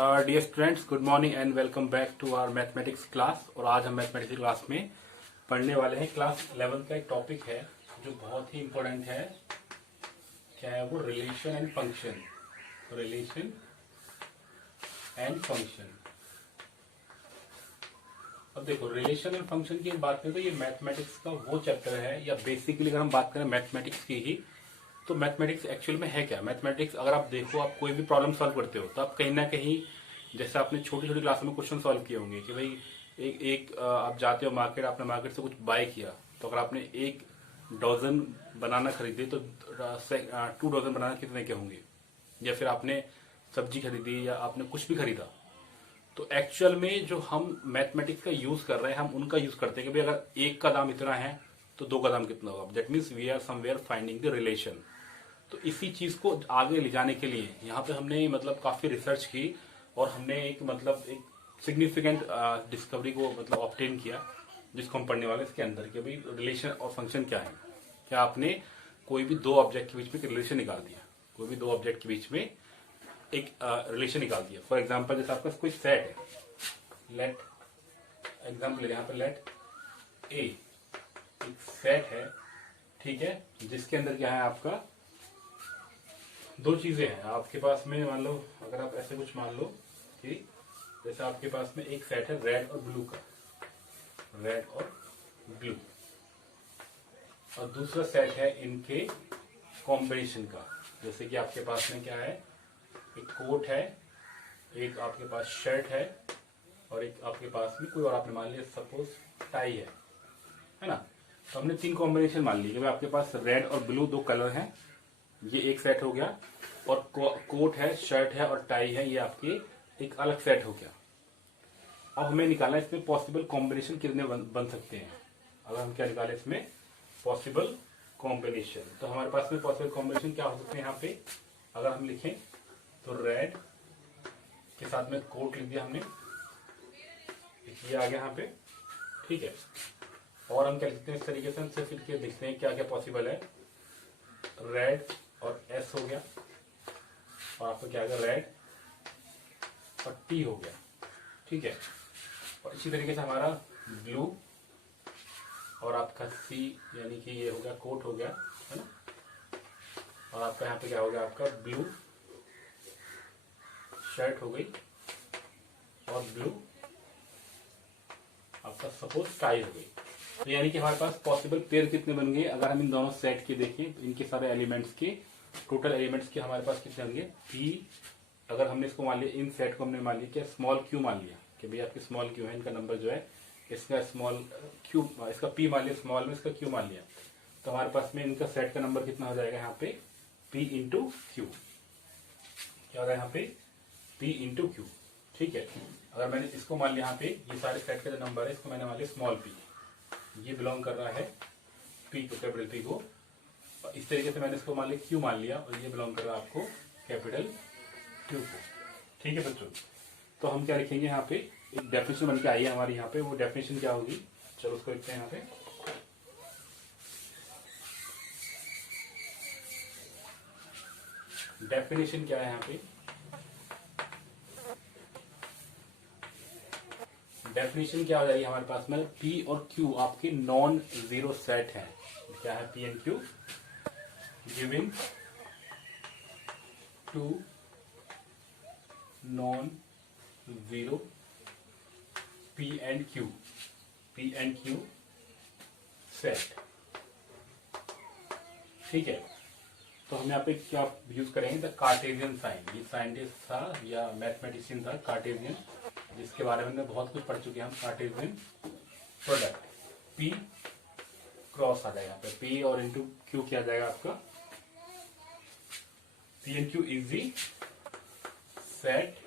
Dear students, good morning and welcome back to our mathematics class. और आज हम mathematics class में पढ़ने वाले हैं क्लास 11 का एक टॉपिक है जो बहुत ही इंपॉर्टेंट है। क्या है वो? Relation and function. Relation and function. अब देखो, रिलेशन एंड फंक्शन की बात करें तो ये मैथमेटिक्स का वो चैप्टर है, या बेसिकली अगर हम बात करें मैथमेटिक्स की ही, तो मैथमेटिक्स एक्चुअल में है क्या? मैथमेटिक्स अगर आप देखो, आप कोई भी प्रॉब्लम सॉल्व करते हो तो आप कहीं ना कहीं, जैसे आपने छोटी छोटी क्लासों में क्वेश्चन सॉल्व किए होंगे कि भाई आप जाते हो मार्केट, आपने मार्केट से कुछ बाय किया, तो अगर आपने एक डजन बनाना खरीदे तो 2 डजन बनाना कितने के होंगे? या फिर आपने सब्जी खरीदी या आपने कुछ भी खरीदा, तो एक्चुअल में जो हम मैथमेटिक्स का यूज कर रहे हैं, हम उनका यूज करते हैं कि भाई अगर एक का दाम इतना है तो 2 का दाम कितना होगा। That means we are somewhere finding the relation. तो इसी चीज को आगे ले जाने के लिए यहाँ पे हमने मतलब काफी रिसर्च की, और हमने एक सिग्निफिकेंट डिस्कवरी को ऑब्टेन किया, जिसको हम पढ़ने वाले इसके अंदर कि भाई रिलेशन और फंक्शन क्या है। क्या आपने कोई भी 2 ऑब्जेक्ट के बीच में एक रिलेशन निकाल दिया, कोई भी 2 ऑब्जेक्ट के बीच में एक रिलेशन निकाल दिया। फॉर एग्जाम्पल, जैसे आपका कोई सेट है, लेट एग्जाम्पल यहाँ पे लेट ए एक सेट है, ठीक है, जिसके अंदर क्या है आपका 2 चीजें हैं आपके पास में। मान लो, अगर आप ऐसे कुछ मान लो कि जैसे आपके पास में एक सेट है रेड और ब्लू का, रेड और ब्लू, और दूसरा सेट है इनके कॉम्बिनेशन का। जैसे कि आपके पास में क्या है, एक कोट है, एक आपके पास शर्ट है, और एक आपके पास में कोई और आपने मान लिया सपोज टाई है ना। तो हमने 3 कॉम्बिनेशन मान ली कि भाई आपके पास रेड और ब्लू 2 कलर हैं, ये एक सेट हो गया, और कोट है, शर्ट है और टाई है, ये आपके एक अलग सेट हो गया। अब हमें निकालना है इसमें पॉसिबल कॉम्बिनेशन कितने बन सकते हैं। अगर हम क्या निकालें इसमें पॉसिबल कॉम्बिनेशन, तो हमारे पास में पॉसिबल कॉम्बिनेशन क्या हो सकते हैं यहाँ पे। अगर हम लिखें तो रेड के साथ में कोट लिख दिया हमने, ये आ गया यहाँ पे, ठीक है। और हम क्या लिखते हैं इस तरीके से, हम सिर्फ लिख के देखते हैं क्या क्या पॉसिबल है। रेड और एस हो गया, और आपका क्या आ गया रेड और टी हो गया, ठीक है। और इसी तरीके से हमारा ब्लू और आपका सी, यानी कि ये हो गया कोट हो गया, है ना। और आपका यहाँ पे क्या हो गया, आपका ब्लू शर्ट हो गई, और ब्लू आपका सपोज टाई हो गई। तो यानी कि हमारे पास पॉसिबल पेयर कितने बन गए अगर हम इन दोनों सेट के देखें, तो इनके सारे एलिमेंट्स के टोटल एलिमेंट्स के हमारे पास कितने होंगे पी। अगर हमने इसको मान लिया, इन सेट को हमने मान लिया क्या स्मॉल क्यू मान लिया कि भाई आपकी स्मॉल क्यू है, इनका नंबर जो है, इसका स्मॉल क्यू, इसका पी मान लिया स्मॉल में, इसका क्यू मान लिया, तो हमारे पास में इनका सेट का नंबर कितना हो जाएगा यहाँ पे पी इंटू क्यू। क्या होगा यहाँ पे पी इंटू क्यू, ठीक है। अगर मैंने इसको मान लिया यहाँ पे, ये सारे सेट का जो नंबर है इसको मैंने मान लिया स्मॉल पी, ये बिलोंग कर रहा है पी को, कैपिटल पी को। और इस तरीके से मैंने इसको मान लिया क्यू मान लिया, और ये बिलोंग कर रहा है आपको कैपिटल क्यू को, ठीक है बच्चों। तो हम क्या लिखेंगे यहाँ पे, एक डेफिनेशन बन के आई है हमारी यहाँ पे, वो डेफिनेशन क्या होगी, चलो उसको लिखते हैं यहाँ पे। डेफिनेशन क्या है यहाँ पे, डेफिनेशन क्या हो जाएगी हमारे पास में, P और Q आपके नॉन जीरो सेट हैं। क्या है P and Q giving to non zero P and Q set, ठीक है। तो हम यहाँ पे क्या यूज करेंगे, द कार्टेशियन साइन। ये साइंटिस्ट था या मैथमेटिशियन था कार्टेशियन, जिसके बारे में बहुत कुछ पढ़ चुके हैं हम। कार्टेशियन प्रोडक्ट P क्रॉस आ जाएगा यहाँ पे, P और इंटू Q क्या आ जाएगा आपका P and Q is the set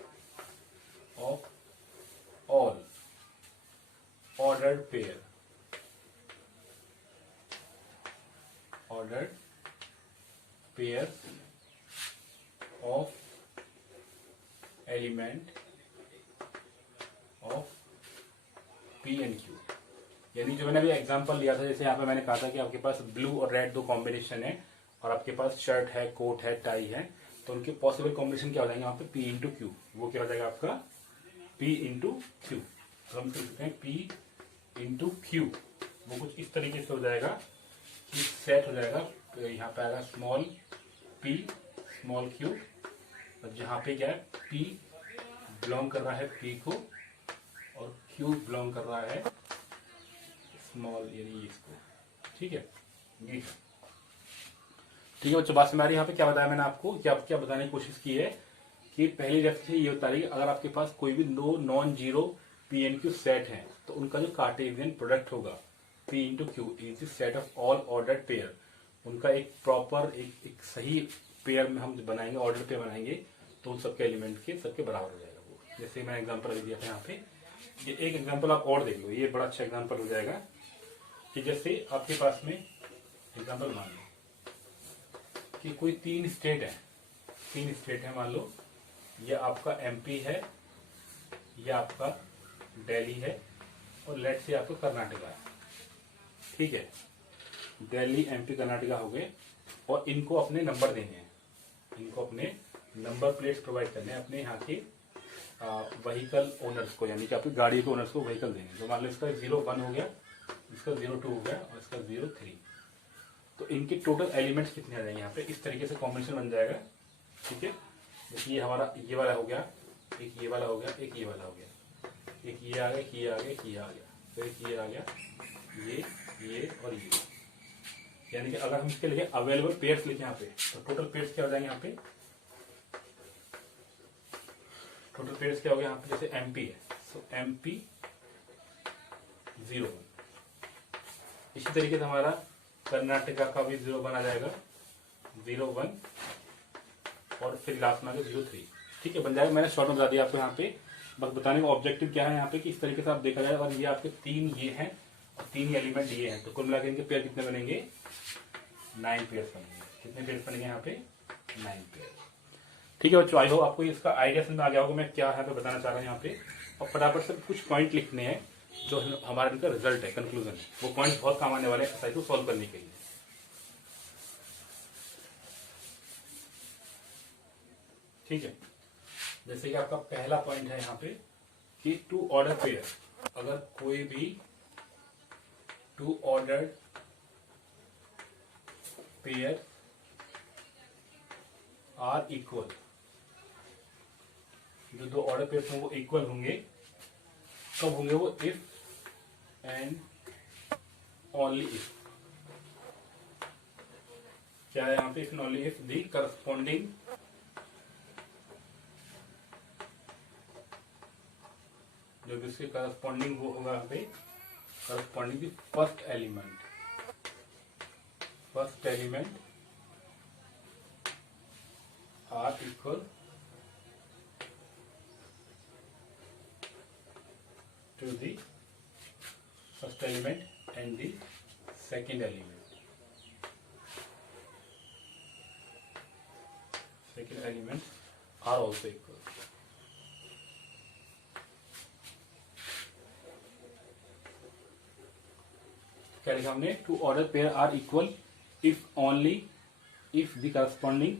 of all ordered pair, ordered pairs of element of P and Q। यानी जो मैंने अभी एग्जांपल लिया था, जैसे यहाँ पे मैंने कहा था कि आपके पास ब्लू और रेड 2 कॉम्बिनेशन है, और आपके पास शर्ट है, कोट है, टाई है, तो उनके पॉसिबल कॉम्बिनेशन क्या हो जाएंगे यहाँ पे P इंटू क्यू, वो क्या हो जाएगा आपका P इंटू क्यू। तो हम लिख सकते हैं P इंटू क्यू, वो कुछ इस तरीके से हो जाएगा कि सेट हो जाएगा, तो यहाँ पे आएगा स्मॉल p स्मॉल q, और जहाँ पे क्या है p बिलोंग कर रहा है p को और q बिलोंग कर रहा है स्मॉल यानी इसको। ठीक है, ये ठीक है बच्चों, बात समझ आ रही है। यहाँ पे क्या बताया मैंने आपको, क्या क्या बताने की कोशिश की है कि पहली डेफिनेशन ये होता है कि अगर आपके पास कोई भी दो non zero P and Q set है तो उनका जो कार्टेशियन प्रोडक्ट होगा P into Q is the set of all ordered pair. उनका एक प्रॉपर एक सही पेयर में हम बनाएंगे, ऑर्डर पेयर बनाएंगे, तो उन सबके एलिमेंट के सबके बराबर हो जाएगा वो। जैसे मैंने एग्जांपल दिया था यहाँ पे, ये एक एग्जांपल आप और देख लो, ये बड़ा अच्छा एग्जांपल हो जाएगा कि जैसे आपके पास में एग्जांपल मान लो कि कोई तीन स्टेट है मान लो, ये आपका एमपी है, ये आपका दिल्ली है, और लेट से आपका कर्नाटका है। ठीक है, दिल्ली एमपी कर्नाटका हो गए, और इनको अपने नंबर देने हैं, इनको अपने नंबर प्लेट्स प्रोवाइड करने हैं अपने यहाँ के व्हीकल ओनर्स को, यानी कि आपकी गाड़ी के ओनर्स को व्हीकल देंगे। तो मान लो इसका 01 हो गया, इसका 02 हो गया, और इसका 03। तो इनके टोटल एलिमेंट्स कितने आ जाएंगे यहाँ पे, इस तरीके से कॉम्बिनेशन बन जाएगा। ठीक है, जैसे ये हमारा ये वाला हो गया, एक ये वाला हो गया, एक ये वाला हो गया, एक ये आ गया, एक ये आ गया, एक ये आ गया, फिर एक ये आ गया, ये और ये। यानी कि अगर हम इसके लिए अवेलेबल पेयर्स लिखे यहाँ पे, तो टोटल पेयर्स क्या हो जाएंगे यहाँ पे, टोटल पेयर्स क्या हो गया यहाँ पे, जैसे एमपी है तो एमपी 01। इसी तरीके से हमारा कर्नाटका का भी 01 आ जाएगा, 01, और फिर लास्ट में आ गया 03। ठीक है, बन जाएगा। मैंने शॉर्ट में बता दिया आपको यहाँ पे, बस बताने का ऑब्जेक्टिव क्या है यहाँ पे कि इस तरीके से आप देखा जाए, और ये आपके तीन ये हैं और तीन एलिमेंट ये हैं, तो कुल मिलाकर इनके पेयर कितने बनेंगे, 9 पेयर्स बनेंगे। कितने पेयर्स बनेंगे यहाँ पे, 9 पेयर। ठीक है बच्चों, आई होप आपको इसका आइडिया समझ में आ गया होगा मैं क्या यहाँ पे बताना चाह रहा हूँ यहाँ पे। और फटाफट से कुछ पॉइंट लिखने हैं जो हमारा इनका रिजल्ट है, कंक्लूजन है, वो पॉइंट बहुत काम आने वाले एक्सरसाइज को सॉल्व करने के लिए। ठीक है, जैसे कि आपका पहला पॉइंट है यहाँ पे कि टू ऑर्डर पेयर, अगर कोई भी two order pair are equal, जो दो ऑर्डर पेयर हैं वो इक्वल होंगे, कब होंगे वो, इफ एंड ओनली इफ। क्या है यहाँ पे, if and only if the corresponding जो भी इसके करस्पॉन्डिंग वो होगा यहाँ पे, corresponding the first element are equal to the first element and the second element. Second elements are also equal. क्या लिखा हमने, two order pair are equal if only if the corresponding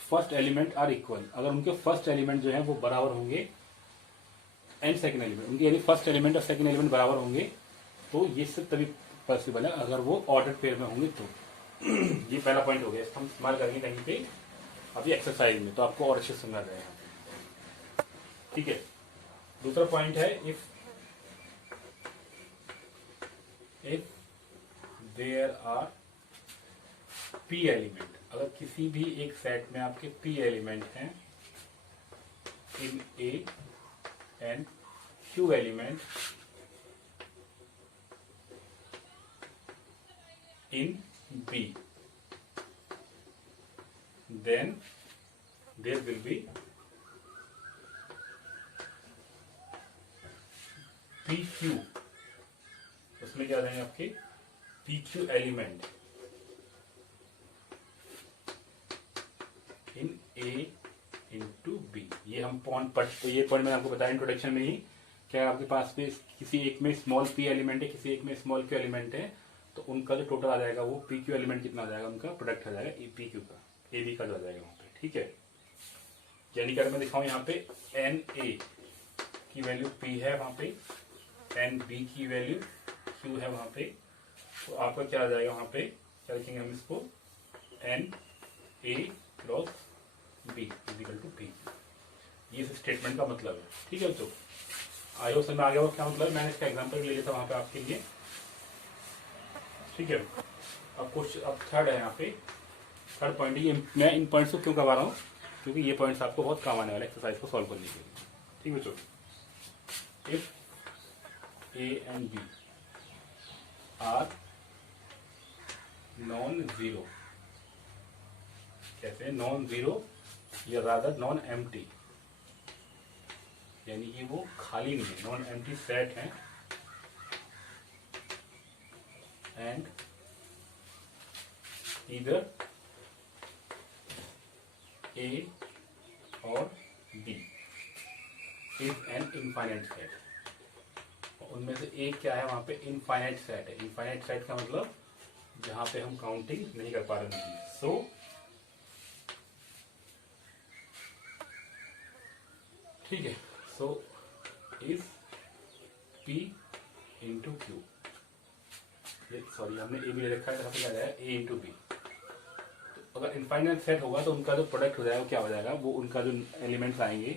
first element are equal. अगर उनके first element जो है वो बराबर होंगे एंड सेकंड एलिमेंट, उनके यानी फर्स्ट एलिमेंट और सेकंड एलिमेंट बराबर होंगे, तो ये सब तभी पॉसिबल है अगर वो ऑर्डर पेयर में होंगे तो। ये पहला पॉइंट हो गया, इसको हम इस्तेमाल करेंगे कहीं पे अभी एक्सरसाइज में, तो आपको और अच्छे से समझ आ जाएगा। ठीक है, दूसरा पॉइंट है if there are P element, अगर किसी भी एक सेट में आपके पी एलिमेंट हैं इन ए and Q element in B, then there will be PQ, उसमें क्या आ जाएंगे आपके PQ element in A into B. ये हम ये पॉइंट मैंने आपको बताया इंट्रोडक्शन में ही, क्या आपके पास में किसी एक में स्मॉल पी एलिमेंट है, किसी एक में स्मॉल क्यू एलिमेंट है, तो उनका जो टोटल आ जाएगा वो पी क्यू एलिमेंट कितना आ जाएगा, उनका प्रोडक्ट आ जाएगा पी क्यू का, ए बी का जो आ जाएगा वहाँ पे। ठीक है, यानी कि अगर मैं दिखाऊं यहाँ पे एन ए की वैल्यू पी है वहां पे, एन बी की वैल्यू क्यू है वहां पे, तो आपका क्या आ जाएगा वहां पे, क्या लिखेंगे हम इसको, n A cross B equal to P. ये इस स्टेटमेंट का मतलब है। ठीक है बच्चों, आयो समझ में आ गया वो क्या मतलब, मैंने इसका एग्जांपल ले लिया था वहां पे आपके लिए। ठीक है, अब क्वेश्चन अब थर्ड है यहाँ पे, थर्ड पॉइंट। ये मैं इन पॉइंट्स को क्यों करवा रहा हूँ, क्योंकि ये पॉइंट्स आपको बहुत काम आने वाले एक्सरसाइज को सॉल्व करने के लिए। ठीक बच्चों, if A and B are non zero, कैसे नॉन जीरो या रादर नॉन एम्प्टी, यानी कि वो खाली नहीं है, नॉन एम्प्टी सेट है, एंड ईदर ए और B is an infinite set. उनमें से एक क्या है वहां पे, इनफाइनाइट सेट है। इनफाइनाइट सेट का मतलब जहां पे हम काउंटिंग नहीं कर पा रहे हैं। सो ठीक है, so is P into Q, sorry हमने ए भी ले रखा है, तो क्या जाएगा ए इंटू बी। तो अगर इनफाइनाइट सेट होगा तो उनका जो प्रोडक्ट हो जाएगा वो क्या हो जाएगा, वो उनका जो एलिमेंट्स आएंगे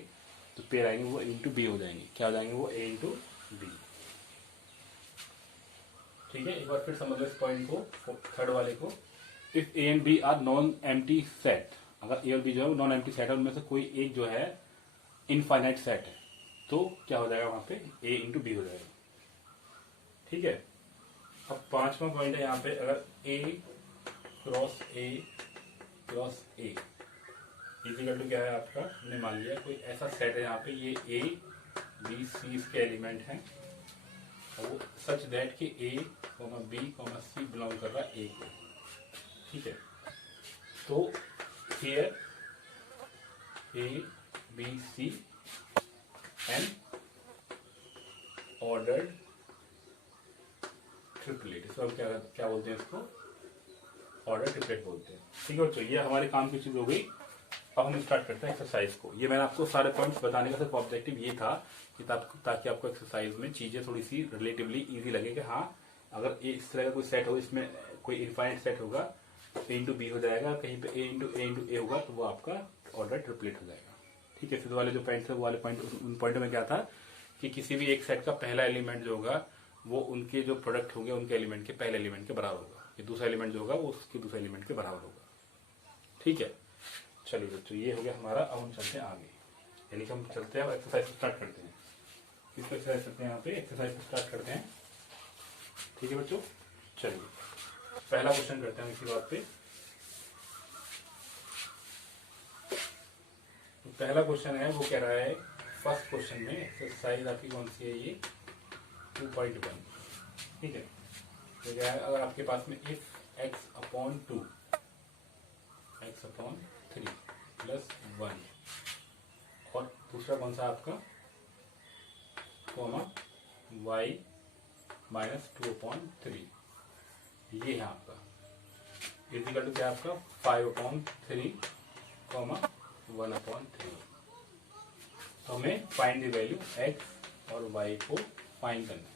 तो पेयर आएंगे वो इंटू बी हो जाएंगे, क्या हो जाएंगे वो ए इंटू बी। ठीक है, एक बार फिर समझ लो इस पॉइंट को, थर्ड वाले को। If A and B are non empty set, अगर ए और बी जो है वो नॉन एम्प्टी सेट है, उनमें से कोई एक जो है इनफाइनाइट सेट है, तो क्या हो जाएगा वहां पे ए इंटू बी हो जाएगा। ठीक है, अब पांचवा पॉइंट है यहाँ पे, अगर ए क्रॉस ए इक्वल टू क्या है आपका, हमने मान लिया कोई ऐसा सेट है यहाँ पे, ये ए बी सी इसके एलिमेंट हैं, और वो सच दैट कि ए बी सी बिलोंग कर रहा है ए को। ठीक है, तो here A B C and ordered triplet, इसको हम क्या बोलते हैं, इसको ऑर्डर ट्रिपलेट बोलते हैं। ठीक है बच्चों, ये हमारे काम की चीज हो गई। अब हम स्टार्ट करते हैं एक्सरसाइज को। ये मैंने आपको सारे पॉइंट्स बताने का सिर्फ ऑब्जेक्टिव ये था कि ताकि आपको एक्सरसाइज में चीजें थोड़ी सी रिलेटिवली इजी लगे कि हाँ अगर इस तरह का कोई सेट हो, इसमें कोई इनफाइनाइट सेट होगा, ए इंटू बी हो जाएगा, कहीं पे ए इंटू ए होगा, तो वो आपका ऑर्डर ट्रिपलेट हो जाएगा। ठीक है, फिर वाले जो पॉइंट थे वो वाले पॉइंट, उन पॉइंटों में क्या था कि किसी भी एक सेट का पहला एलिमेंट जो होगा वो उनके जो प्रोडक्ट होंगे उनके एलिमेंट के पहले एलिमेंट के बराबर होगा, कि दूसरा एलिमेंट जो होगा वो उसके दूसरे एलिमेंट के बराबर होगा। ठीक है, चलिए बच्चों ये हो गया हमारा। अब हम चलते हैं आगे, यानी कि हम चलते हैं एक्सरसाइज स्टार्ट करते हैं। किसको एक्सरसाइज करते हैं, यहाँ पे एक्सरसाइज स्टार्ट करते हैं। ठीक है बच्चों, चलिए पहला क्वेश्चन करते हैं इसी बात पे। तो पहला क्वेश्चन है वो कह रहा है, फर्स्ट क्वेश्चन में एक्सरसाइज आपकी कौन सी है, ये 2.1। ठीक है, तो क्या है, अगर आपके पास में if x upon 2 x upon 3 plus 1 और दूसरा कौन सा आपका कॉमा y माइनस 2 अपॉन 3, ये है आपका इक्वल टू क्या आपका 5 अपॉन 3 कॉमा 1 अपॉन 3। तो हमें फाइंड द वैल्यू x और y को फाइंड करना है।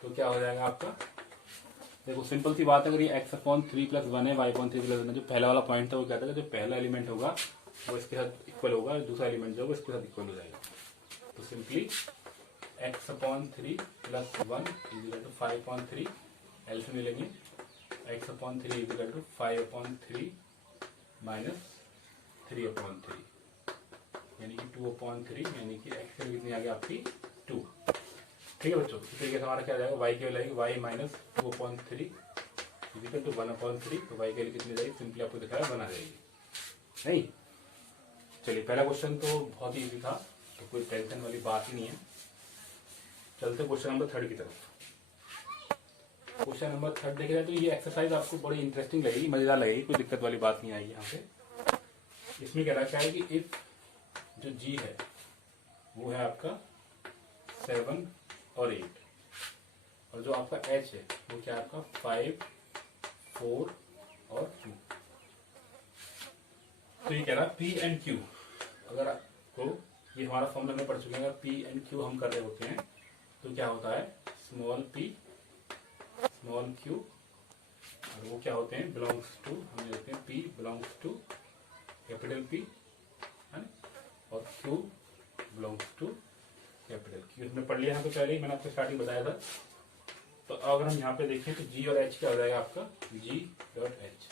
तो क्या हो जाएगा आपका, देखो सिंपल सी बात है, अगर ये x अपॉन 3 प्लस 1 है, y अपॉन 3 प्लस 1 है, जो पहला वाला पॉइंट था वो कहता है जो पहला एलिमेंट होगा वो इसके साथ इक्वल होगा, दूसरा एलिमेंट जो होगा इसके साथ इक्वल हो जाएगा। तो simply x upon 3 plus 1 is equal to 5 upon 3, एल्सियम ले लेंगे, x upon 3 is equal to 5 upon 3 minus 3 upon 3, यानी कि 2 अपॉन 3, यानी कि x की कितनी आ गई आपकी 2। ठीक है बच्चों, इस तरीके से हमारा क्या आ जाएगा, y की value y minus 2 upon 3 equal to 1 upon 3, तो y की वैल्यू कितनी जाएगी, सिंपली आपको दिखाया 1 आ जाएगी। नहीं, चलिए पहला क्वेश्चन तो बहुत ही इजी था, तो कोई टेंशन वाली बात ही नहीं है। चलते क्वेश्चन नंबर 3 की तरफ। क्वेश्चन नंबर 3 देखे जाए तो ये एक्सरसाइज आपको बड़ी इंटरेस्टिंग लगेगी, मजेदार लगेगी, कोई दिक्कत वाली बात नहीं आएगी यहाँ पे। इसमें कह रखा है कि इफ जो g है वो है आपका 7 और 8, और जो आपका h है वो क्या है आपका 5, 4 और 2। तो ये कह रहा पी एंड क्यू, अगर आपको ये हमारा फॉर्मूला में पढ़ चुके हैं, अगर पी एंड क्यू हम कर रहे होते हैं तो क्या होता है स्मॉल पी स्मॉल क्यू, और वो क्या होते हैं बिलोंग्स टू, हम लिखते हैं P belongs to capital P है ना, और Q belongs to capital Q. हमने पढ़ लिया है तो पहले ही मैंने आपको स्टार्टिंग बताया था। तो अगर हम यहाँ पे देखें तो जी और एच क्या हो जाएगा आपका जी डॉट एच।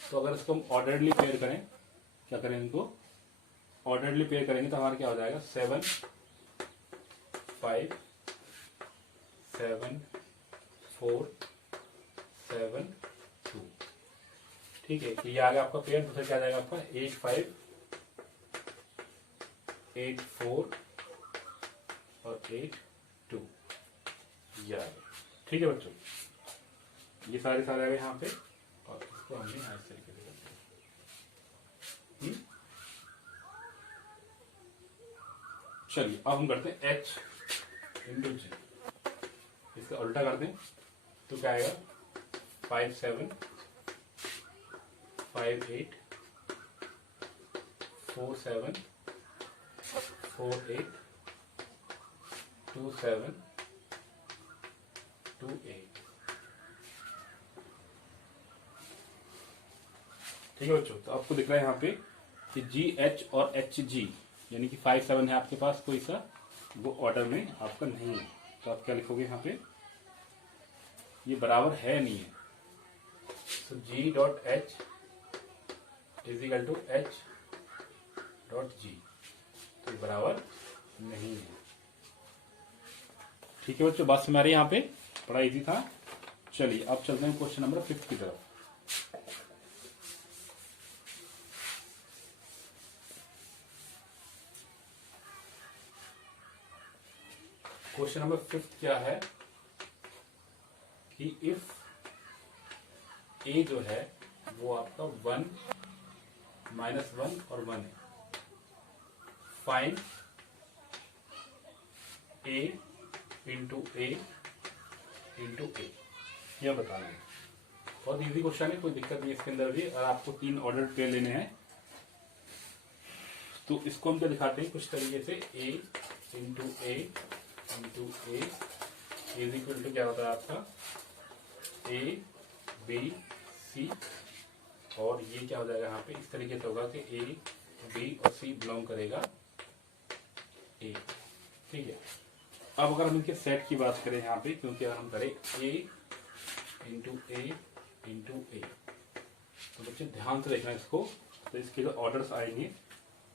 तो अगर इसको हम ऑर्डरली पेयर करें, क्या करें इनको ऑर्डरली पेयर करेंगे तो हमारा क्या हो जाएगा 7 5 7 4 7 2। ठीक है, तो ये आ गया आपका पेयर। दूसरा क्या आ जाएगा आपका 8 5 8 4 और 8 2, ये आ गया। ठीक है बच्चों, ये सारे आ गए यहाँ पे, और इसको हमने इस तरीके से चलिए अब हम करते हैं h इंटू जी, इसका उल्टा करते हैं तो क्या आएगा 5 7 5 8 4 7 4 8 2 7 2 8। ठीक है बच्चों, तो आपको दिख रहा है यहाँ पे कि जी एच और एच जी यानी कि 5 7 है आपके पास, कोई सा वो ऑर्डर में आपका नहीं है, तो आप क्या लिखोगे यहाँ पे ये बराबर है नहीं है, तो G dot H is equal to H dot G, तो ये बराबर नहीं है। ठीक है बच्चों, बात समझ आ रही है यहाँ पे, बड़ा इजी था। चलिए अब चलते हैं क्वेश्चन नंबर 5 की तरफ। क्वेश्चन नंबर 5 क्या है कि इफ ए जो है वो आपका 1 -1 और 1 है, find A into A into ए, यह बताना है। बहुत इजी क्वेश्चन है, कोई दिक्कत नहीं इसके अंदर भी। और आपको 3 ऑर्डर पेयर लेने हैं तो इसको हम क्या दिखाते हैं कुछ तरीके से, A into A into A is equal to क्या होता है आपका ए बी सी, और ये क्या हो जाएगा यहाँ पे इस तरीके से होगा कि ए बी और सी बिलोंग करेगा ए। ठीक है, अब अगर हम इनके सेट की बात करें यहाँ पे, क्योंकि अगर हम करें ए इंटू ए इंटू ए, तो बच्चे ध्यान से देखना इसको, तो इसके जो ऑर्डर्स आएंगे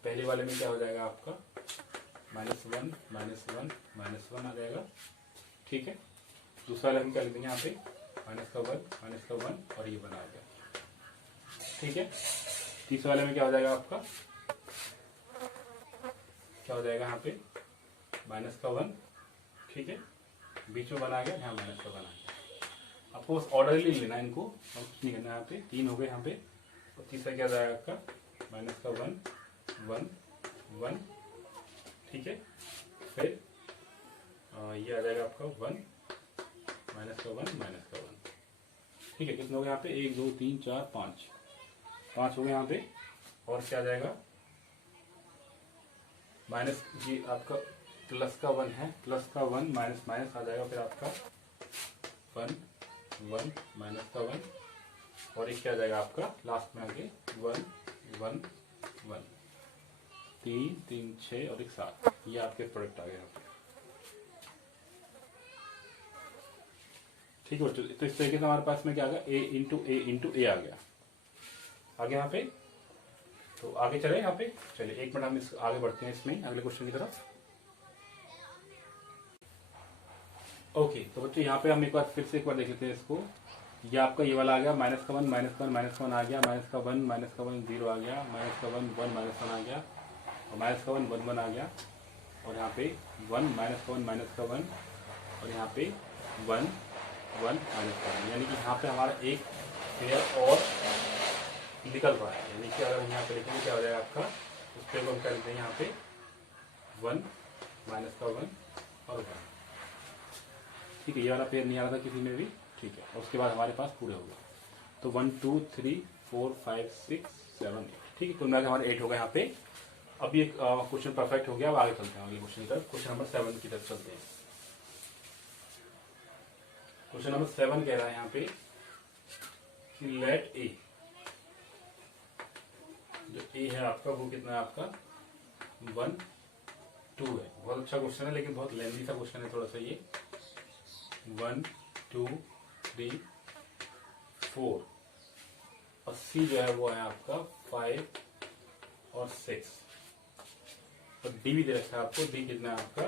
पहले वाले में क्या हो जाएगा आपका -1 -1 -1 आ जाएगा। ठीक है, दूसरा वाले हम क्या लिख देंगे यहाँ पे -1 और ये बना आ गया। ठीक है, तीसरे वाले में क्या हो जाएगा आपका, क्या हो जाएगा यहाँ पे -1। ठीक है, बीच में बना गया, यहाँ -1 आ गया। आपको बस ऑर्डर ही लेना है इनको, और कुछ नहीं करना है यहाँ पे। 3 हो गए यहाँ पे, और तीसरा क्या हो जाएगा आपका -1 1 ठीक है, फिर ये आ जाएगा आपका 1 -1 ठीक है। कितने हो गए यहाँ पे 1 2 3 4 5 हो गए यहाँ पे, और क्या आ जाएगा माइनस, ये आपका प्लस का 1 है, प्लस का 1 माइनस माइनस आ जाएगा, फिर आपका 1 1 माइनस का 1, और एक क्या आ जाएगा आपका लास्ट में आगे 1 1 1 3 3 6 और एक 7, ये आपके प्रोडक्ट आ गए यहाँ पे। ठीक है बच्चों, तो इस तरीके से हमारे पास में क्या आ गया ए इंटू ए आ गया आगे यहाँ पे। तो आगे चले यहाँ पे, चलिए 1 मिनट हम आगे बढ़ते हैं इसमें अगले क्वेश्चन की तरफ। ओके, तो बच्चों यहाँ पे हम एक बार फिर से एक बार देख लेते हैं इसको। ये आपका ये वाला आ गया -1 -1 आ गया, -1 0 आ गया, -1 1 -1 आ गया, और -1 1 1 आ गया, और यहाँ पे 1 -1 और यहाँ पे 1 1 -1, यानी कि यहाँ पे हमारा एक पेयर और निकल रहा है। यानी कि अगर हम यहाँ पे लिखेंगे क्या हो जाएगा आपका, उस पेयर को हम क्या लिखते हैं यहाँ पे 1 -1 और 1। ठीक है, ये वाला पेयर नहीं आ रहा था किसी में भी। ठीक है, और उसके बाद हमारे पास पूरे हो गए, तो 1 2 3 4 5 6 7 8। ठीक है, कुल मिलाकर हमारे 8 हो गए यहाँ पे। अब ये क्वेश्चन परफेक्ट हो गया। अब आगे चलते हैं अगले क्वेश्चन की तरफ। क्वेश्चन नंबर 7 की तरफ चलते हैं। क्वेश्चन नंबर 7 कह रहा है यहाँ पे कि लेट ए, जो ए है आपका वो कितना है आपका 1 2 है। बहुत अच्छा क्वेश्चन है लेकिन बहुत लेंथी सा क्वेश्चन है थोड़ा सा ये। 1 2 3 4 और सी जो है वो है आपका 5 और 6 और डी भी दे रखा है आपको। डी कितना है आपका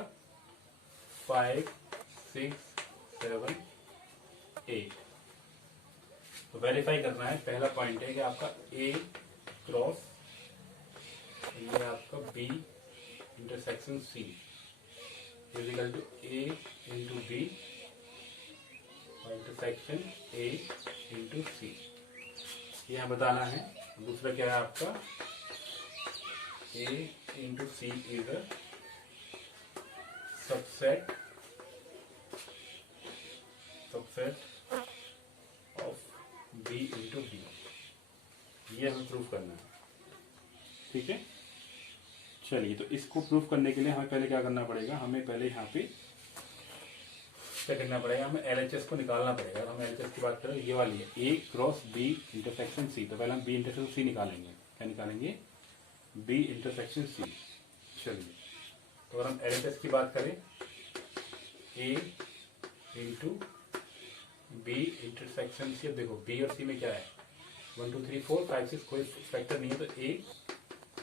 5 6 7 8। तो वेरीफाई करना है। पहला पॉइंट है कि आपका ए क्रॉस ये आपका B intersection C equal to A into B और इंटरसेक्शन ए इंटू सी, ये हमें बताना है। दूसरा क्या है आपका A into C is a subset of B into B, ये हमें प्रूफ करना है। ठीक है, चलिए तो इसको प्रूफ करने के लिए हमें पहले क्या करना पड़ेगा, हमें पहले यहाँ पे क्या करना पड़ेगा, हमें एलएचएस को निकालना पड़ेगा। हम एलएचएस की बात करें ये वाली है ए क्रॉस बी इंटरसेक्शन सी, तो पहले हम बी इंटरसेक्शन सी निकालेंगे। क्या निकालेंगे, बी इंटरसेक्शन सी। चलिए तो अगर हम एलएचएस की बात करें ए इंटू बी इंटरसेक्शन सी, अब देखो बी और सी में क्या है 1 2 3 4 5 6 कोई फैक्टर नहीं है, तो ए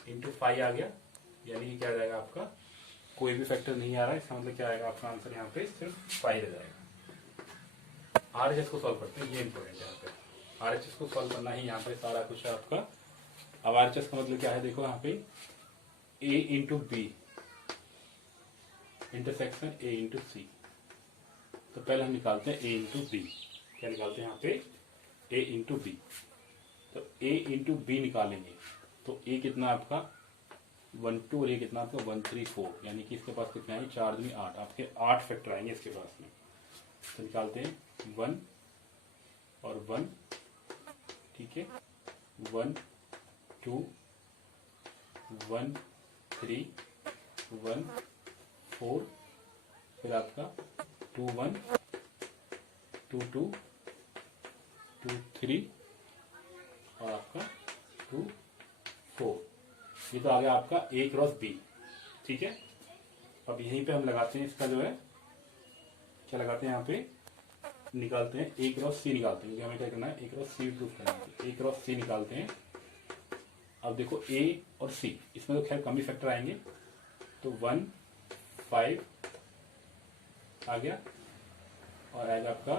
इंटू 5 आ गया, यानी कि क्या आ जाएगा आपका कोई भी फैक्टर नहीं आ रहा है। इसका मतलब क्या आएगा आपका आंसर यहाँ पे सिर्फ 5 रह जाएगा। आरएचएस को सॉल्व करते हैं, ये इंपॉर्टेंट है यहाँ पे। आरएचएस को सॉल्व करना ही यहाँ पे सारा कुछ है आपका। अब आरएचएस का मतलब क्या है, देखो यहाँ पे A into B intersection A into C, तो पहले हम निकालते हैं ए इंटू बी। क्या निकालते हैं यहाँ पे ए इंटू बी, तो ए इंटू बी निकालेंगे तो ए कितना आपका 1 2 और ये कितना आपका 1 3 4, यानी कि इसके पास कितना है 4 दूनी 8, आपके 8 फैक्टर आएंगे इसके पास में। तो निकालते हैं 1 और 1, ठीक है 1 2 1 3 1 4, फिर आपका 2 1 2 2 2 3 और आपका 2 4, ये तो आ गया आपका ए क्रॉस बी। ठीक है, अब यहीं पे हम लगाते हैं इसका जो है, क्या लगाते हैं यहाँ पे निकालते हैं ए क्रॉस सी निकालते हैं, क्योंकि हमें क्या करना है ए क्रॉस सी प्रूफ करना है। ए क्रॉस सी निकालते हैं। अब देखो ए और सी इसमें तो खैर कम ही फैक्टर आएंगे, तो 1 5 आ गया और आएगा आपका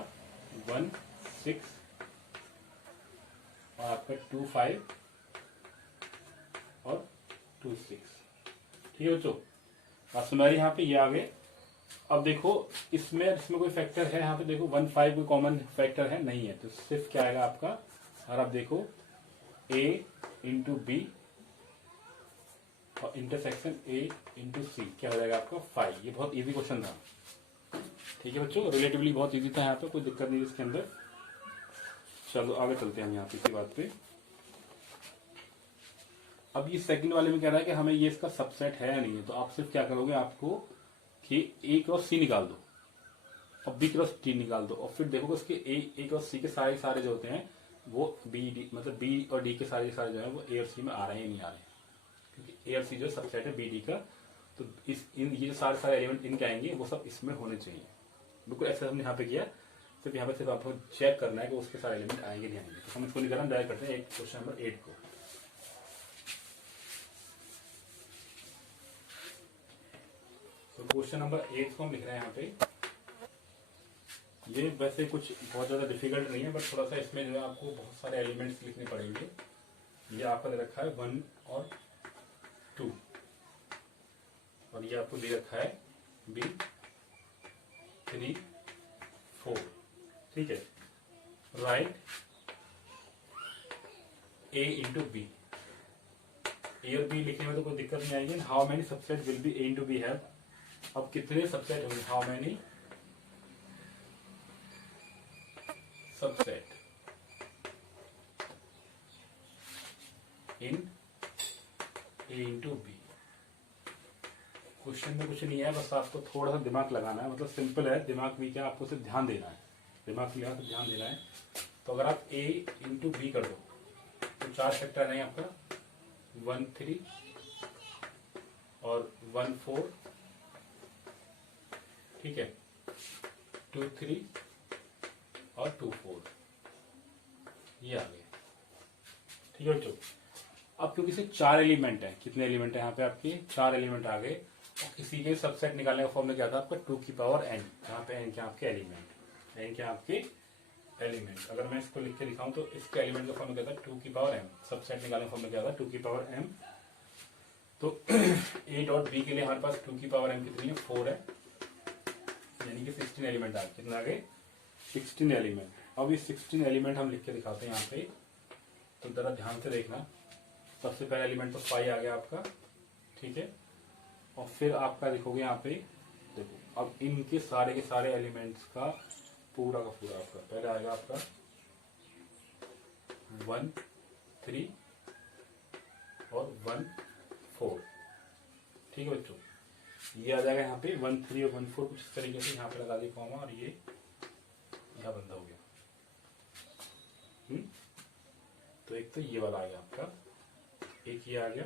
1 6 और आपका 2 5 और 2 6। ठीक है बच्चों, आप सुनाइए यहाँ पे ये आ गए। अब देखो इसमें कोई फैक्टर है यहाँ पे, देखो 1 5 कोई कॉमन फैक्टर है नहीं है, तो सिर्फ क्या आएगा आपका, और आप देखो a इंटू बी और इंटरसेक्शन a इंटू सी क्या हो जाएगा आपका 5। ये बहुत इजी क्वेश्चन था। ठीक है बच्चों, रिलेटिवली बहुत इजी था यहाँ पे, कोई दिक्कत नहीं इसके अंदर। चलो आगे चलते हैं हम यहाँ पे इसी बात पे। अब ये सेकंड वाले में कह रहा है कि हमें ये इसका सबसेट है या नहीं है, तो आप सिर्फ क्या करोगे, आपको कि ए क्रॉस सी निकाल दो और बी क्रॉस डी निकाल दो, और फिर देखोगे उसके ए क्रॉस सी के सारे जो होते हैं वो बी डी, मतलब बी और डी के सारे जो है वो ए और सी में आ रहे हैं या नहीं आ रहे हैं, क्योंकि ए और सी जो सबसेट है बी डी का, तो ये जो सारे एलिमेंट इनके आएंगे वो सब इसमें होने चाहिए। बिल्कुल ऐसा हमने यहाँ पे किया, सिर्फ यहाँ पे सिर्फ आपको चेक करना है कि उसके सारे एलिमेंट आएंगे नहीं आएंगे। तो हम इसको निकालना डायरेक्ट करते हैं क्वेश्चन नंबर 8 को। तो क्वेश्चन नंबर 8 को हम लिख रहे हैं यहाँ पे। ये वैसे कुछ बहुत ज़्यादा डिफिकल्ट नहीं है, बट थोड़ा सा इसमें जो है आपको बहुत सारे एलिमेंट्स लिखने पड़ेंगे। ये आपका दे रखा है 1 और 2 और ये आपको दे रखा है B 3 4। ठीक है, right A into B, A और बी लिखने में तो कोई दिक्कत नहीं आएगी। How many subset will be A into B have, अब कितने सबसेट होंगे, how many subset in A into B. Question में कुछ नहीं है, बस आपको थोड़ा सा दिमाग लगाना है, मतलब सिंपल है, दिमाग भी क्या, आपको सिर्फ ध्यान देना है, दिमाग लिया तो ध्यान देना है। तो अगर आप ए इंटू बी कर दो तो 4 फैक्टर है आपका 1 3 और 1 4, ठीक है, 2 3 और 2 4, ये आ गए, ठीक है बच्चों। अब क्योंकि सिर्फ 4 एलिमेंट है, कितने एलिमेंट है यहाँ पे आपके 4 एलिमेंट आ गए, और किसी के सबसेट निकालने का फॉर्मूला क्या था आपका 2 की पावर n, यहाँ पे n क्या आपके एलिमेंट, n क्या आपके एलिमेंट। अगर मैं इसको लिख के दिखाऊं तो इसके एलिमेंट का फॉर्मूला क्या था 2 की पावर m, सबसेट निकालने का फॉर्मूला क्या था 2 की पावर m। तो a डॉट b के लिए हमारे पास 2 की पावर m कितनी है 4 है, यानी कि 16 एलिमेंट आ गए, कितना आ गए 16 एलिमेंट। अब ये 16 एलिमेंट हम लिख के दिखाते हैं यहाँ पे, तो जरा ध्यान से देखना। सबसे पहला एलिमेंट तो 5 आ गया आपका, ठीक है, और फिर आपका देखोगे यहाँ पे, देखो अब इनके सारे के सारे एलिमेंट्स का पूरा आपका पहले आएगा आपका 1 3 और 1 4, ठीक है बच्चों। ये आ जाएगा यहाँ पे 1 3 और 1 4 कुछ इस तरीके से, यहाँ पे लगा दी कॉमा और ये यहाँ बंद हो गया। तो एक तो ये वाला आ गया आपका, एक ये आ गया,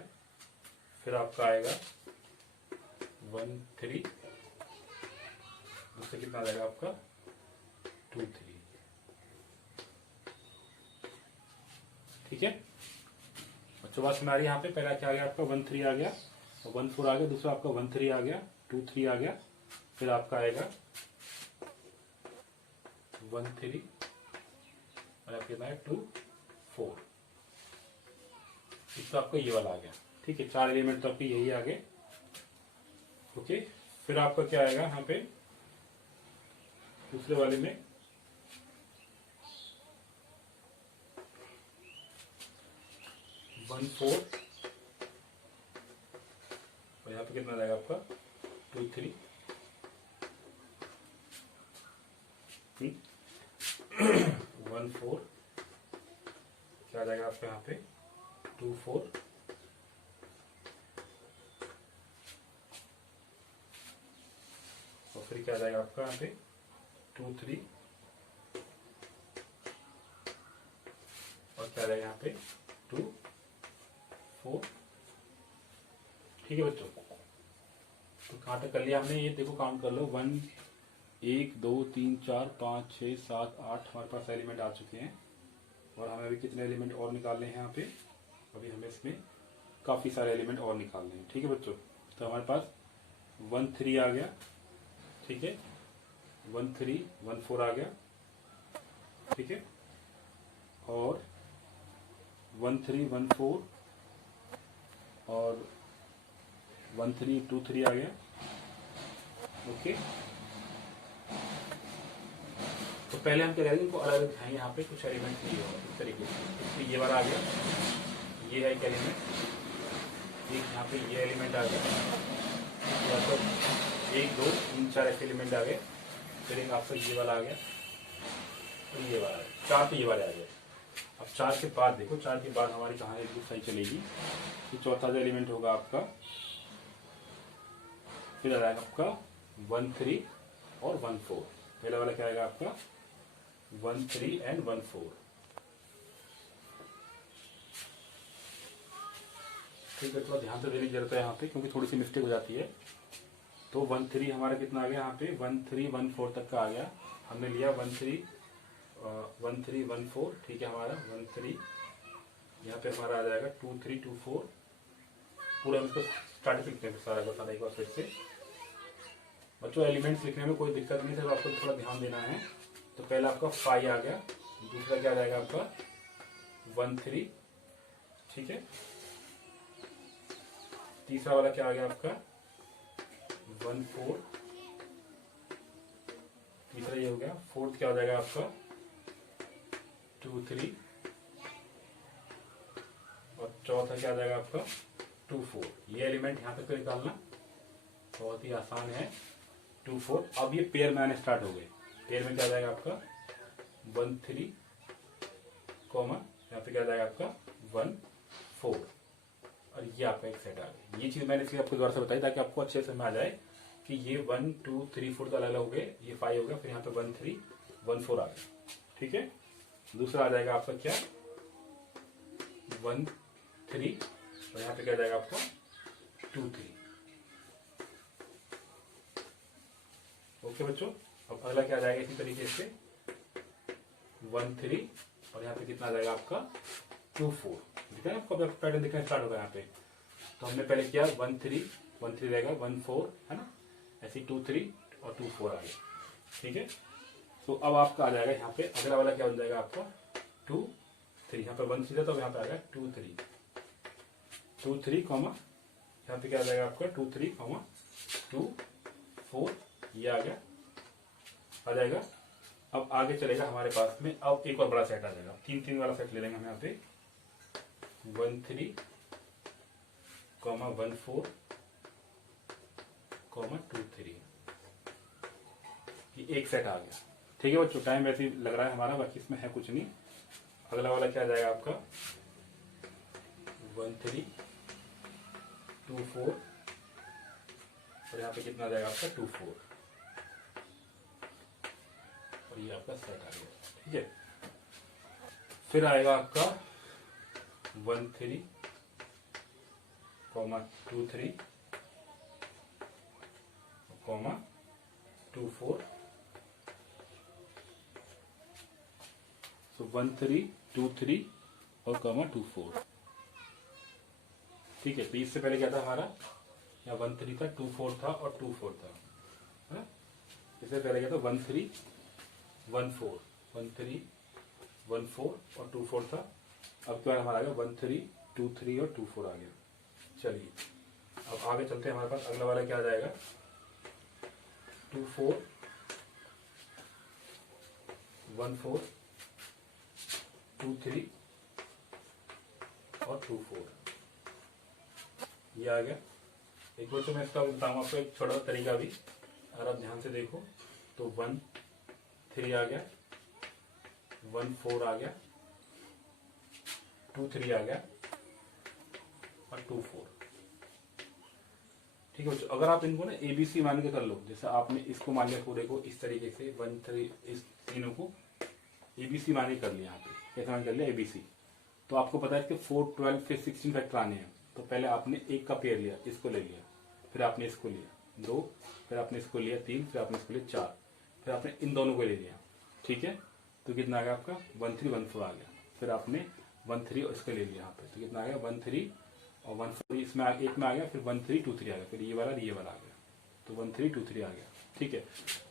फिर आपका आएगा 1 3, दूसरा कितना आ जाएगा आपका 2 3, ठीक है बच्चों, बात सुना रही है। यहाँ पे पहला क्या आ गया आपका 1 3 आ गया और 1 4 आ गया, दूसरा आपका 1 3 आ गया, 2 3 आ गया, फिर आपका आएगा 1 3 और आपके कितना है 2 4, तो आपका ये वाला आ गया, ठीक है। 4 एलिमेंट तो आपके यही आ गए, ओके। फिर आपका क्या आएगा यहाँ पे दूसरे वाले में 1 4 और यहाँ पे कितना जाएगा आपका 2 3, 1 4 क्या आ जाएगा आपका यहाँ पे 2 4 और फिर क्या आ जाएगा आपका यहाँ पे 2 3 और क्या आ जाएगा यहाँ पे 2 4, ठीक है बच्चों। तो कहाँ तक कर लिया हमने, ये देखो काउंट कर लो 1 2 3 4 5 6 7 8 हमारे पास एलिमेंट आ चुके हैं, और हमें अभी कितने एलिमेंट और निकालने हैं यहाँ पे, अभी हमें इसमें काफ़ी सारे एलिमेंट और निकालने हैं, ठीक है बच्चों। तो हमारे पास 1 3 आ गया, ठीक है, 1 3 1 4 आ गया, ठीक है, और 1 3 1 4 और 1 3 2 3 आ गया, ओके। तो पहले हम क्या करेंगे, इनको अलग अलग दिखाएंगे, यहाँ पे कुछ एलिमेंट नहीं होगा इस तरीके से। तो ये वाला आ गया, ये है एक एलिमेंट, एक यहाँ पे ये एलिमेंट आ गया, या तो 1 2 3 4 ऐसे एलिमेंट आ गए, फिर एक आपका ये वाला आ गया और ये वाला आ गया, 4 तो ये वाले आ गए। अब 4 के बाद देखो, 4 के बाद हमारी कहानी बिल्कुल सही चलेगी। तो चौथा जो एलिमेंट होगा आपका, फिर आ जाएगा आपका 1 3 और 1 4, पहला वाला क्या आएगा आपका 1 3 एंड 1 4, ठीक है। थोड़ा ध्यान से देने की जरूरत है यहाँ पे, क्योंकि थोड़ी सी मिस्टेक हो जाती है। तो 1 3 हमारा कितना आ गया यहाँ पे 1 3 1 4 तक का आ गया, हमने लिया 1 3 1 4, ठीक है, हमारा 1 3, यहाँ पे हमारा आ जाएगा 2 3 2 4, पूरा हम इसको स्टार्ट लिखते हैं सारा बताना एक बार फिर से। बच्चों एलिमेंट्स लिखने में कोई दिक्कत नहीं, सिर्फ आपको थोड़ा ध्यान देना है। तो पहला आपका 5 आ गया, दूसरा क्या आ जाएगा आपका 1 3, ठीक है, तीसरा वाला क्या आ गया आपका 1 4, तीसरा ये हो गया, फोर्थ क्या हो जाएगा आपका 2 3 और चौथा क्या आ जाएगा आपका 2 4। ये एलिमेंट यहाँ तक निकालना बहुत ही आसान है, 2 4। अब ये पेयर में आने स्टार्ट हो गए, पेयर में क्या आ जाएगा आपका 1 3 कॉमा, यहाँ पे क्या आ जाएगा आपका 1 4, और ये आपका एक सेट आ गया। ये चीज मैंने इसलिए आपको दोबारा से बताई ताकि आपको अच्छे से समझ आ जाए कि ये 1 2 3 4 तो अलग अलग हो गए, ये 5 हो गया, फिर यहाँ पे 1 3 1 4 आ गया। ठीक है, दूसरा आ जाएगा आपका क्या 1 3 और यहाँ पे क्या जाएगा आपका 2 3। ओके बच्चों, अब अगला क्या आ जाएगा इसी तरीके से 1 3 और यहाँ पे कितना आ जाएगा आपका 2 4। ठीक है, आपको पैटर्न दिखना स्टार्ट होगा यहाँ पे। तो हमने पहले किया 1 3 रहेगा 1 4 है ना, ऐसे 2 3 और 2 4 आ गया। ठीक है, तो अब आपका आ जाएगा यहाँ पे अगला वाला क्या बन जाएगा आपका 2 3। यहाँ पे 1 3 था तो यहाँ पे आ गया 2 3 कॉमा यहाँ पे क्या आ जाएगा आपका 2 3 कॉमा 2 4, ये आ गया आ जाएगा। अब आगे चलेगा हमारे पास में, अब एक और बड़ा सेट आ जाएगा, 3 3 वाला सेट ले लेंगे हम यहाँ पे 1 3 कॉमा 1 4 कॉमा 2 3, ये एक सेट आ गया। ठीक है बच्चों, टाइम वैसे ही लग रहा है हमारा, बाकी इसमें है कुछ नहीं। अगला वाला क्या आ जाएगा आपका 1 3 2 4 और यहाँ पे कितना आ जाएगा आपका 2 4 और ये आपका सेट आ गया। ठीक है, फिर आएगा आपका 1 3 कॉमा 2 3 कॉमा 2 4। सो 1 3 2 3 और कॉमा 2 4। ठीक है, तो इससे पहले क्या था हमारा, या 1 3 था 2 4 था और 2 4 था, है ना। इससे पहले क्या था 1 3 1 4 1 3 1 4 और 2 4 था। अब क्या हमारा आ गया 1 3 2 3 और 2 4 आ गया। चलिए अब आगे चलते हैं, हमारे पास अगला वाला क्या आ जाएगा 2 4 1 4 2 3 और 2 4, ये आ गया। एक बार तो मैं इसका बताऊँ आपको एक छोटा तरीका भी, अगर आप ध्यान से देखो तो 1 3 आ गया 1 4 आ गया 2 3 आ गया और 2 4। ठीक है बच्चों, अगर आप इनको ना एबीसी मान के कर लो, जैसे आपने इसको मान लिया पूरे को इस तरीके से 1 3 इस तीनों को एबीसी मान के कर लिया, यहाँ पे कैसे मान कर लिया एबीसी, तो आपको पता है कि 4 12 फिर 16 फैक्टर आने हैं। तो पहले आपने एक का पेयर लिया, इसको ले लिया, फिर आपने इसको लिया 2, फिर आपने इसको लिया 3, फिर आपने इसको लिया 4, फिर आपने इन दोनों को ले लिया। ठीक है, तो कितना आ गया आपका 1 3 1 4 आ गया। फिर आपने 1 3 और इसको ले लिया यहाँ पे, तो कितना आ गया 1 3 और 1 4 इसमें एक में आ गया, फिर 1 3 2 3 आ गया, फिर ये वाला आ गया, तो 1 3 2 3 आ गया। ठीक है,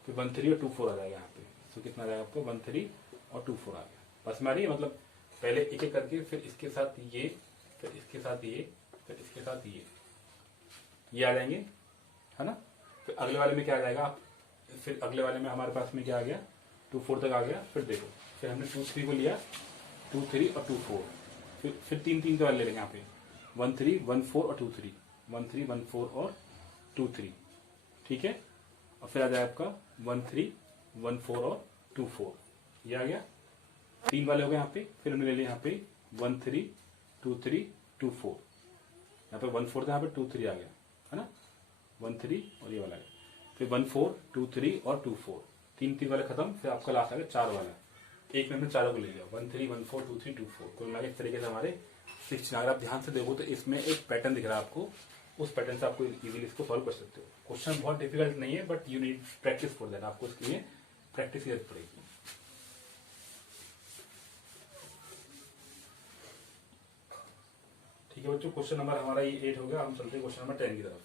फिर 1 3 और 2 4 आ जाएगा यहाँ पे, तो कितना आ जाएगा आपको 1 3 और 2 4 आ गया। बस हमारी मतलब पहले एक एक करके, फिर इसके साथ ये, फिर इसके साथ ये, फिर इसके साथ ये आ जाएंगे, है ना। फिर अगले वाले में क्या आ जाएगा, फिर अगले वाले में हमारे पास में क्या आ गया 2 4 तक आ गया। फिर देखो, फिर हमने 2 3 को लिया 2 3 और 2 4, फिर 3 3 के वाले ले लेंगे यहाँ पे 1 3 1 4 और 2 3 1 3 1 4 और 2 3। ठीक है, और फिर आ जाएगा आपका 1 3 1 4 और 2 4, ये आ गया। 3 वाले हो गए यहाँ पे, फिर हमने ले लिया यहाँ पे 1 3 2 3 2 4, यहाँ पे 1 4 था, यहाँ पे 2 3 आ गया, है ना 1 3 और ये वाला है, फिर 1 4 2 3 और 2 4, 3 3 वाले खत्म। फिर आपका लास्ट आ गया 4 वाला, एक में हमने चारों को ले लिया 1 3 1 4 2 3 2 4। कुल मिला इस तरीके से हमारे 16। अगर आप ध्यान से देखो तो इसमें एक पैटर्न दिख रहा है आपको, उस पैटर्न से आपको इजीली इसको सॉल्व कर सकते हो। क्वेश्चन बहुत डिफिकल्ट नहीं है, but you need practice for that, आपको इसके लिए प्रैक्टिस करनी पड़ेगी। ठीक है बच्चों, क्वेश्चन नंबर हमारा ये 8 हो गया। हम चलते हैं क्वेश्चन नंबर 10 की तरफ।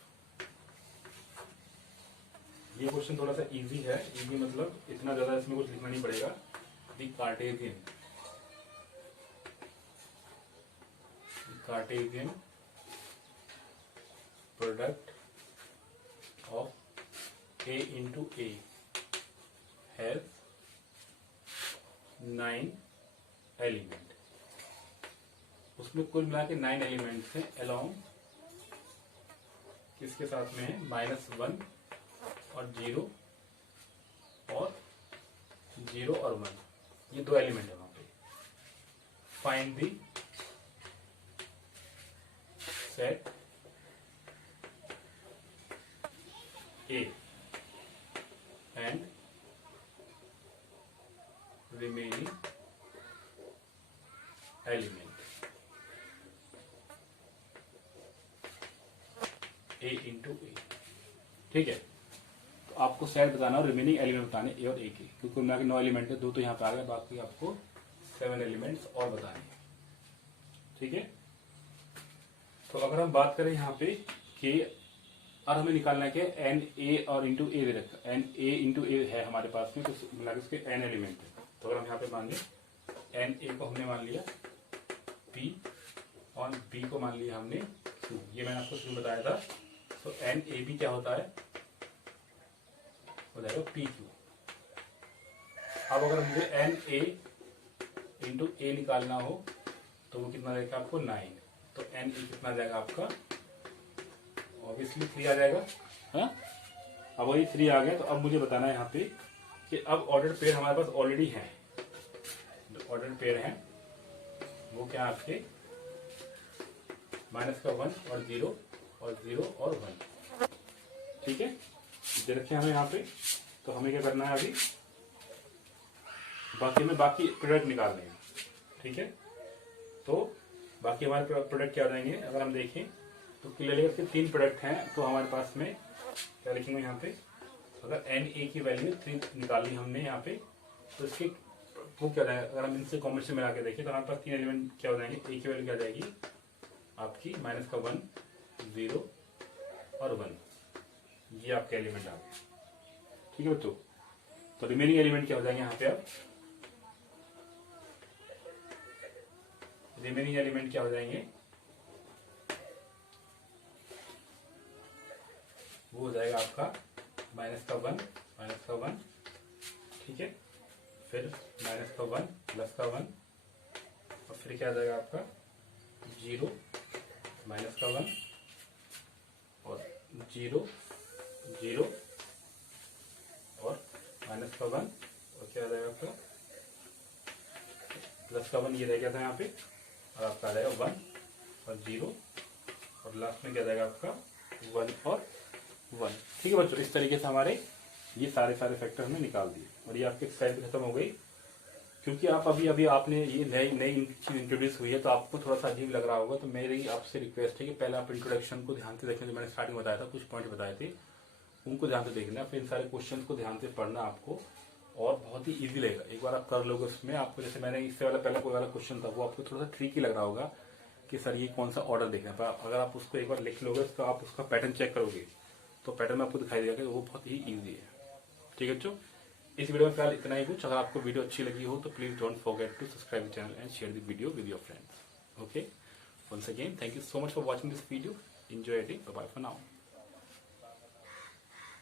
ये क्वेश्चन थोड़ा सा इजी है, इजी मतलब इतना ज्यादा इसमें कुछ लिखना नहीं पड़ेगा। The Cartesian product of A into A has 9 element. उसमें कुल मिला के 9 एलिमेंट्स हैं अलोंग किसके साथ में है -1 और 0 और 0 और 1, ये 2 एलिमेंट है वहां पे। Find the set A and remaining element A into A। ठीक है, तो आपको सेट बताना और रिमेनिंग एलिमेंट बताने ए और ए के, क्योंकि मिला के 9 एलिमेंट है, 2 तो यहाँ पे आ गए, बाकी आपको 7 एलिमेंट्स और बताने। ठीक है, तो अगर हम बात करें यहाँ पे कि और हमें निकालना है कि एन ए और इंटू ए दे रखा, एन ए इंटू ए है हमारे पास में, तो मिला के उसके एन एलिमेंट है। तो अगर हम यहाँ पे मान लें एन ए को हमने मान लिया पी और बी को मान लिया हमने क्यू, ये मैंने आपको शुरू बताया था। तो एन ए बी क्या होता है, हो जाएगा पी क्यू। अब अगर मुझे एन ए इंटू ए निकालना हो तो वो कितना रहेगा आपको 9, तो एन ए कितना जाएगा आपका, ऑब्वियसली 3 आ जाएगा। हाँ, अब वही 3 आ गया। तो अब मुझे बताना है यहाँ पे कि अब ऑर्डर पेयर हमारे पास ऑलरेडी हैं, जो ऑर्डर पेयर हैं वो क्या आपके -1 और 0 और 0 और 1। ठीक है, दे रखे हमें यहाँ पे। तो हमें क्या करना है, अभी बाकी में बाकी प्रोडक्ट निकालने हैं। ठीक है, तो बाकी हमारे प्रोडक्ट क्या हो जाएंगे, अगर हम देखें तो क्लियरली इसके 3 प्रोडक्ट हैं। तो हमारे पास में क्या लिखेंगे यहाँ पे, अगर एन ए की वैल्यू 3 निकाली हमने यहाँ पे, तो इसके वो क्या जाएगा, अगर हम इनसे कॉम्बिनेशन मिला के देखें तो हमारे पास 3 एलिमेंट क्या हो जाएंगे, ए की वैल्यू क्या जाएगी आपकी -1 0 और 1, ये आपके एलिमेंट आ गए। ठीक है बच्चों, तो रिमेनिंग एलिमेंट क्या हो जाएंगे यहाँ पे, अब रिमेनिंग एलिमेंट क्या हो जाएंगे, वो हो जाएगा आपका -1 ठीक है, फिर -1 +1 और फिर क्या आ जाएगा आपका 0 -1 और 0 0 और -1 और क्या आ जाएगा आपका +1, ये रह गया था यहाँ पे, और आपका आ जाएगा 1 और 0 और लास्ट में क्या जाएगा आपका 1 और 1। ठीक है बच्चों, इस तरीके से हमारे ये सारे फैक्टर हमने निकाल दिए और ये आपकी एक्सरसाइज भी खत्म हो गई। क्योंकि आप अभी आपने ये नई चीज इंट्रोड्यूस हुई है तो आपको थोड़ा सा अजीब लग रहा होगा, तो मेरी आपसे रिक्वेस्ट है कि पहले आप इंट्रोडक्शन को ध्यान से देखें, जो मैंने स्टार्टिंग में बताया था, कुछ पॉइंट बताए थे, उनको ध्यान से देखना, फिर इन सारे क्वेश्चन को ध्यान से पढ़ना आपको, और बहुत ही ईजी लगेगा। एक बार आप कर लोगे उसमें आपको, जैसे मैंने इससे वाला पहला कोई वाला क्वेश्चन था वो आपको थोड़ा सा ट्रिकी लग रहा होगा कि सर ये कौन सा ऑर्डर देखना, पर अगर आप उसको एक बार लिख लोगे तो आप उसका पैटर्न चेक करोगे तो पैटर्न में आपको दिखाई देगा कि वो बहुत ही ईजी है। ठीक है बच्चों, इस वीडियो में फिलहाल इतना ही कुछ। अगर आपको वीडियो अच्छी लगी हो तो please don't forget to subscribe the channel and share the video with your friends. Okay, once again thank you so much for watching this video, enjoy it, bye bye for now.